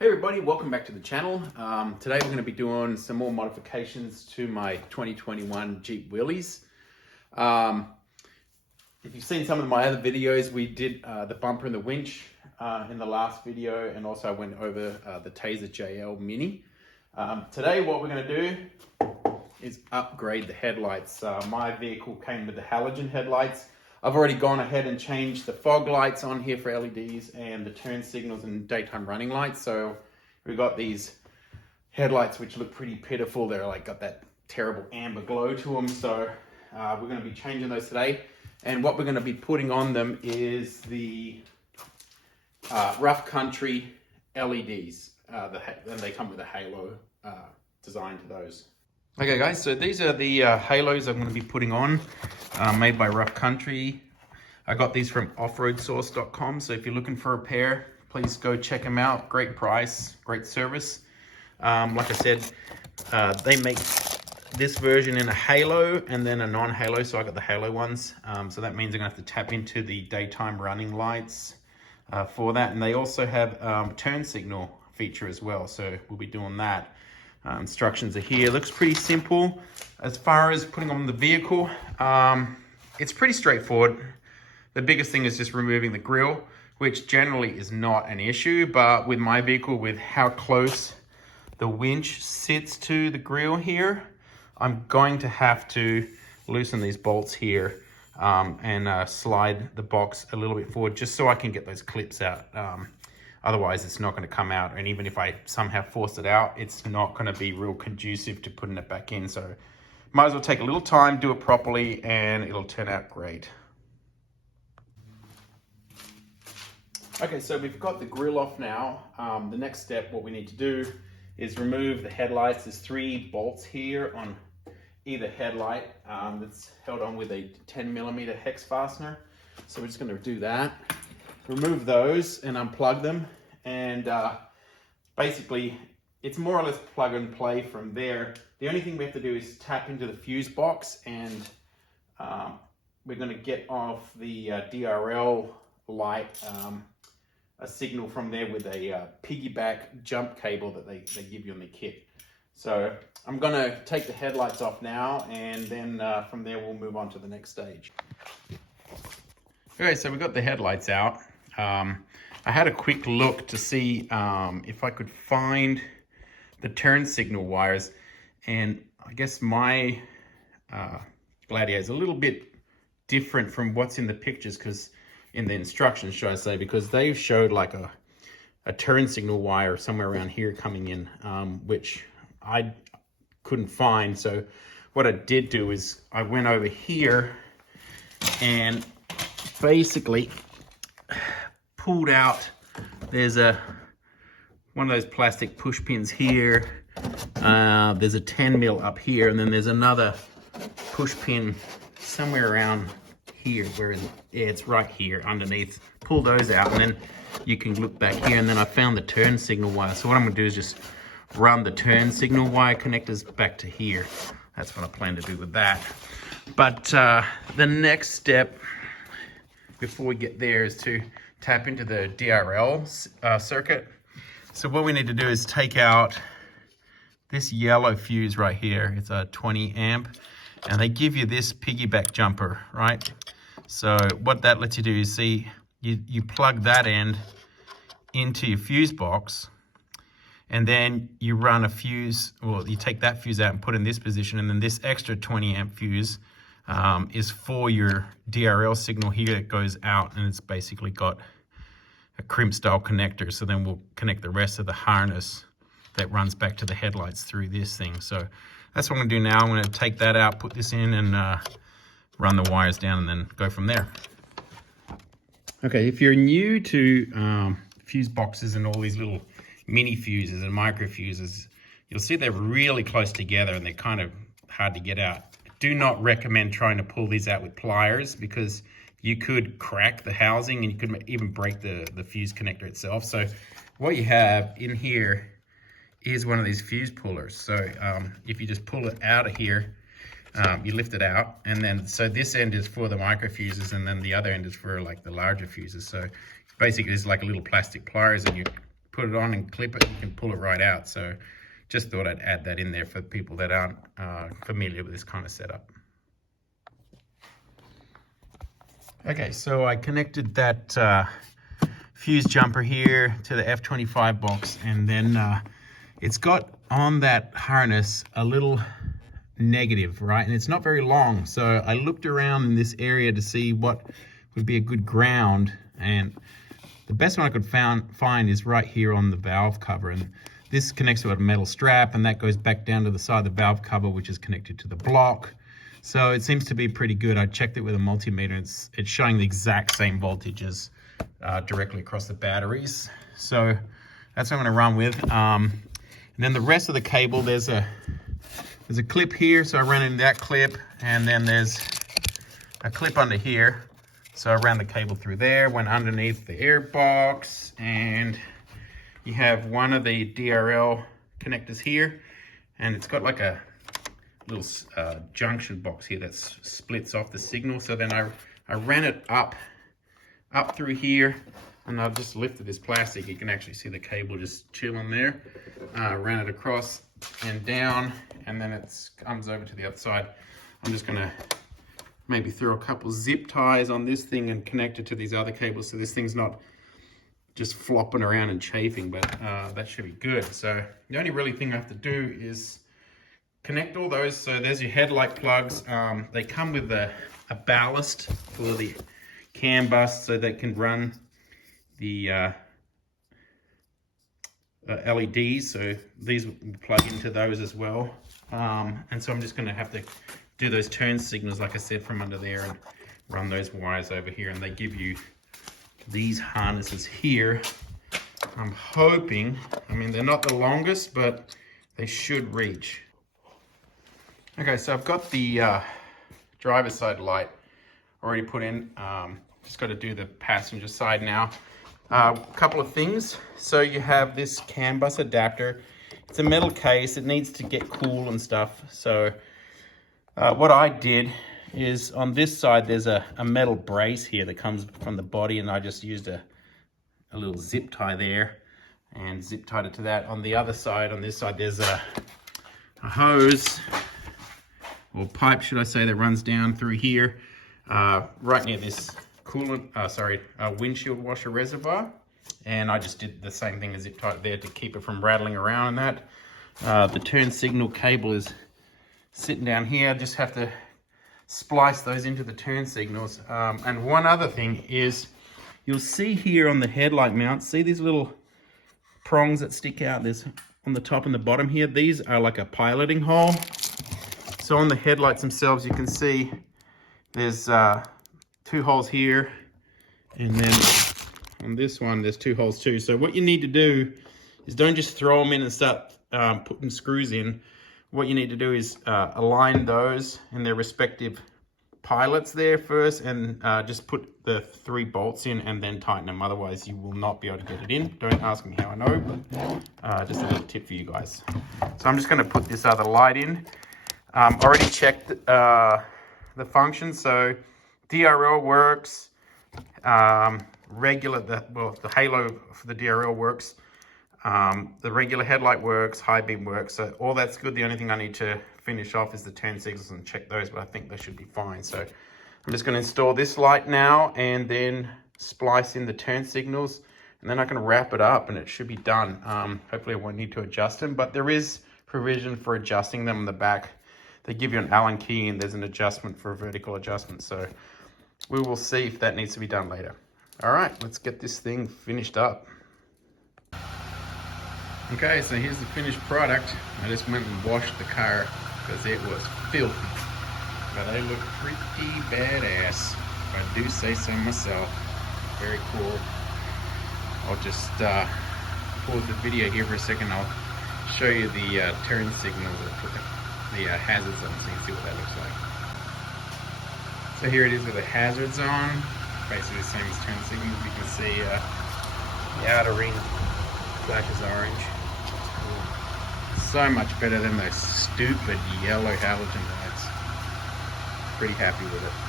Hey everybody, welcome back to the channel. Today we're going to be doing some more modifications to my 2021 Jeep Willys. If you've seen some of my other videos, we did the bumper and the winch in the last video, and also I went over the Taser JL Mini. Today what we're going to do is upgrade the headlights. My vehicle came with the halogen headlights. I've already gone ahead and changed the fog lights on here for LEDs and the turn signals and daytime running lights. So we've got these headlights which look pretty pitiful. They're like got that terrible amber glow to them. So we're going to be changing those today. And what we're going to be putting on them is the rough country LEDs. And they come with a halo design to those. Okay guys, so these are the halos I'm going to be putting on, made by Rough Country. I got these from offroadsource.com, so if you're looking for a pair, please go check them out. Great price, great service. Like I said, they make this version in a halo and then a non-halo, so I got the halo ones. So that means I'm going to have to tap into the daytime running lights for that. And they also have turn signal feature as well, so we'll be doing that. Instructions are here. Looks pretty simple. As far as putting on the vehicle, it's pretty straightforward. The biggest thing is just removing the grille, which generally is not an issue, but with my vehicle, with how close the winch sits to the grille here, I'm going to have to loosen these bolts here and slide the box a little bit forward just so I can get those clips out. Otherwise, it's not going to come out. And even if I somehow force it out, it's not going to be real conducive to putting it back in. So might as well take a little time, do it properly, and it'll turn out great. Okay, so we've got the grille off now. The next step, what we need to do is remove the headlights. There's 3 bolts here on either headlight that's held on with a 10mm hex fastener. So we're just going to do that. Remove those and unplug them, and basically it's more or less plug and play from there. The only thing we have to do is tap into the fuse box, and we're going to get off the DRL light a signal from there with a piggyback jump cable that they give you in the kit. So I'm going to take the headlights off now, and then from there we'll move on to the next stage. Okay, so we've got the headlights out. I had a quick look to see if I could find the turn signal wires, and I guess my Gladiator is a little bit different from what's in the pictures, because in the instructions, should I say, because they showed like a turn signal wire somewhere around here coming in, which I couldn't find. So what I did do is I went over here and basically pulled out, there's one of those plastic push pins here, there's a 10mm up here, and then there's another push pin somewhere around here, where it's right here underneath. Pull those out, and then you can look back here, and then I found the turn signal wire. So what I'm going to do is just run the turn signal wire connectors back to here. That's what I plan to do with that. But the next step before we get there is to tap into the DRL circuit. So what we need to do is take out this yellow fuse right here. It's a 20 amp, and they give you this piggyback jumper, right? So what that lets you do is see, you plug that end into your fuse box, and then you run a fuse, well, you take that fuse out and put in this position, and then this extra 20 amp fuse is for your DRL signal here that goes out, and it's basically got a crimp style connector. So then we'll connect the rest of the harness that runs back to the headlights through this thing. So that's what I'm gonna do now. I'm gonna take that out, put this in, and run the wires down, and then go from there. Okay, if you're new to fuse boxes and all these little mini fuses and micro fuses, you'll see they're really close together and they're kind of hard to get out. Do not recommend trying to pull these out with pliers, because you could crack the housing and you could even break the fuse connector itself. So what you have in here is one of these fuse pullers. So if you just pull it out of here, you lift it out, and then so this end is for the micro fuses, and then the other end is for like the larger fuses. So basically it's like a little plastic pliers, and you put it on and clip it, you can pull it right out. So just thought I'd add that in there for people that aren't familiar with this kind of setup. Okay, so I connected that fuse jumper here to the F25 box, and then it's got on that harness a little negative, right? And it's not very long, so I looked around in this area to see what would be a good ground, and the best one I could find is right here on the valve cover, and this connects to a metal strap, and that goes back down to the side of the valve cover, which is connected to the block. So it seems to be pretty good. I checked it with a multimeter. It's showing the exact same voltages directly across the batteries. So that's what I'm going to run with. And then the rest of the cable, there's a clip here, so I ran in that clip, and then there's a clip under here. So I ran the cable through there, went underneath the air box, and you have one of the DRL connectors here, and it's got like a little junction box here that splits off the signal. So then I ran it up through here, and I've just lifted this plastic. You can actually see the cable just chilling there. Ran it across and down, and then it comes over to the other side. I'm just gonna maybe throw a couple zip ties on this thing and connect it to these other cables, so this thing's not just flopping around and chafing, but that should be good. So the only really thing I have to do is connect all those. So there's your headlight plugs. They come with a ballast for the CAN bus, so they can run the LEDs. So these will plug into those as well. And so I'm just going to have to do those turn signals, like I said, from under there, and run those wires over here. And they give you these harnesses here. I'm hoping, I mean, they're not the longest, but they should reach. Okay, so I've got the driver's side light already put in. Just got to do the passenger side now. A couple of things. So you have this CAN bus adapter. It's a metal case. It needs to get cool and stuff. So what I did is on this side, there's a metal brace here that comes from the body, and I just used a little zip tie there and zip tied it to that. On the other side, on this side, there's a hose, or pipe should I say, that runs down through here, right near this windshield washer reservoir. And I just did the same thing as zip tie it there to keep it from rattling around and that. The turn signal cable is sitting down here. I just have to splice those into the turn signals. And one other thing is, you'll see here on the headlight mount, see these little prongs that stick out? There's on the top and the bottom here. These are like a piloting hole. So on the headlights themselves, you can see there's 2 holes here, and then on this one, there's 2 holes too. So what you need to do is don't just throw them in and start putting screws in. What you need to do is align those in their respective pilots there first, and just put the 3 bolts in and then tighten them. Otherwise, you will not be able to get it in. Don't ask me how I know, but just a little tip for you guys. So I'm just going to put this other light in. Already checked the function, so DRL works. The halo for the DRL works. The regular headlight works, high beam works, so all that's good. The only thing I need to finish off is the turn signals and check those, but I think they should be fine. So I'm just going to install this light now, and then splice in the turn signals, and then I can wrap it up and it should be done. Hopefully I won't need to adjust them, but there is provision for adjusting them on the back. They give you an Allen key, and there's an adjustment for a vertical adjustment. So we will see if that needs to be done later. All right, let's get this thing finished up. Okay, so here's the finished product. I just went and washed the car because it was filthy. But they look pretty badass, if I do say so myself. Very cool. I'll just pause the video here for a second. I'll show you the turn signal, the hazards on, so you can see what that looks like. So here it is with the hazards on. Basically the same as turn signals. You can see the outer ring flashes orange. So much better than those stupid yellow halogen lights. Pretty happy with it.